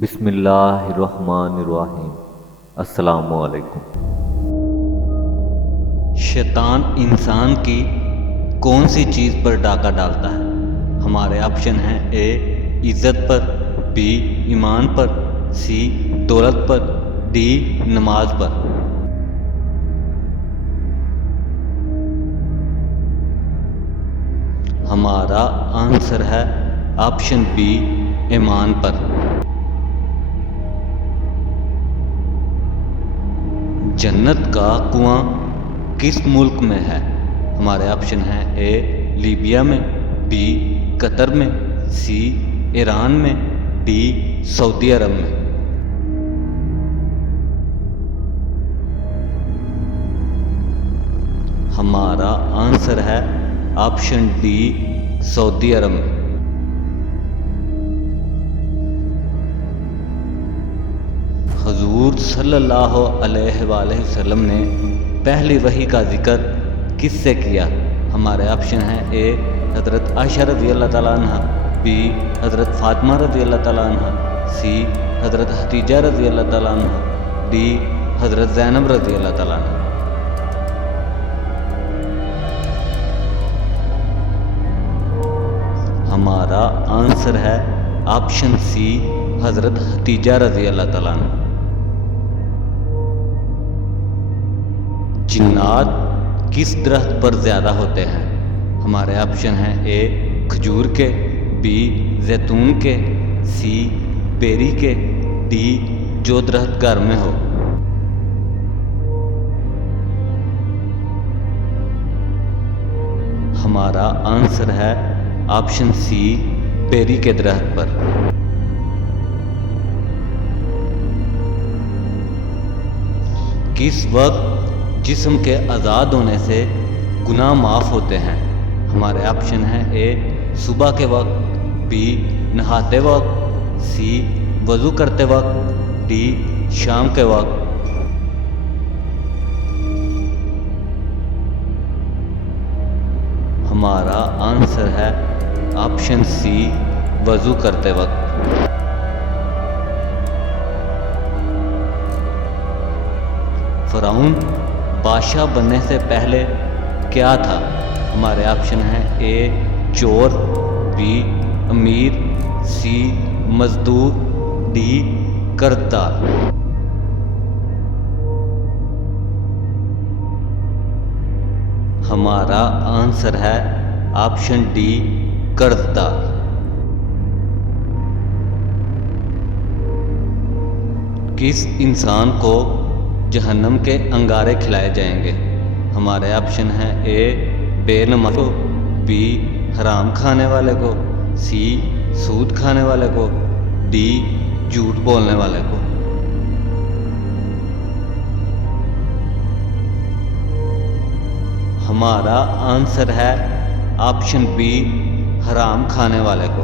बिस्मिल्लाहिर्रहमानिर्रहीम। अस्सलामुअलैकुम। शैतान इंसान की कौन सी चीज़ पर डाका डालता है? हमारे ऑप्शन हैं: ए इज़्ज़त पर, बी ईमान पर, सी दौलत पर, डी नमाज पर। हमारा आंसर है ऑप्शन बी ईमान पर। जन्नत का कुआं किस मुल्क में है? हमारे ऑप्शन हैं: ए लीबिया में, बी कतर में, सी ईरान में, डी सऊदी अरब में। हमारा आंसर है ऑप्शन डी सऊदी अरब में। हुजूर सल्लल्लाहु अलैहि वसल्लम ने पहली वही का जिक्र किससे किया? हमारे ऑप्शन हैं: ए हज़रत आयशा रज़ी अल्लाह तआला अन्हा, बी हज़रत फ़ातिमा रज़ी अल्लाह तआला अन्हा, सी हज़रत हतीजा रज़ी अल्लाह तआला अन्हा, डी हज़रत ज़ैनब रज़ी अल्लाह तआला अन्हा। हमारा आंसर है ऑप्शन सी हज़रत हतीजा रज़ी अल्लाह तआला अन्हा। जिन्नात किस दरख्त पर ज़्यादा होते हैं? हमारे ऑप्शन हैं: ए खजूर के, बी जैतून के, सी बेरी के, डी जो दरख्त घर में हो। हमारा आंसर है ऑप्शन सी बेरी के दरख्त पर। किस वक्त जिस्म के आज़ाद होने से गुनाह माफ़ होते हैं? हमारे ऑप्शन हैं: ए सुबह के वक्त, बी नहाते वक्त, सी वज़ू करते वक्त, डी शाम के वक्त। हमारा आंसर है ऑप्शन सी वज़ू करते वक्त। फ़िरौन बादशाह बनने से पहले क्या था? हमारे ऑप्शन हैं: ए चोर, बी अमीर, सी मजदूर, डी कर्जदार। हमारा आंसर है ऑप्शन डी कर्जदार। किस इंसान को जहन्नम के अंगारे खिलाए जाएंगे? हमारे ऑप्शन हैं: ए बेनमाज़ को, बी हराम खाने वाले को, सी सूद खाने वाले को, डी झूठ बोलने वाले को। हमारा आंसर है ऑप्शन बी हराम खाने वाले को।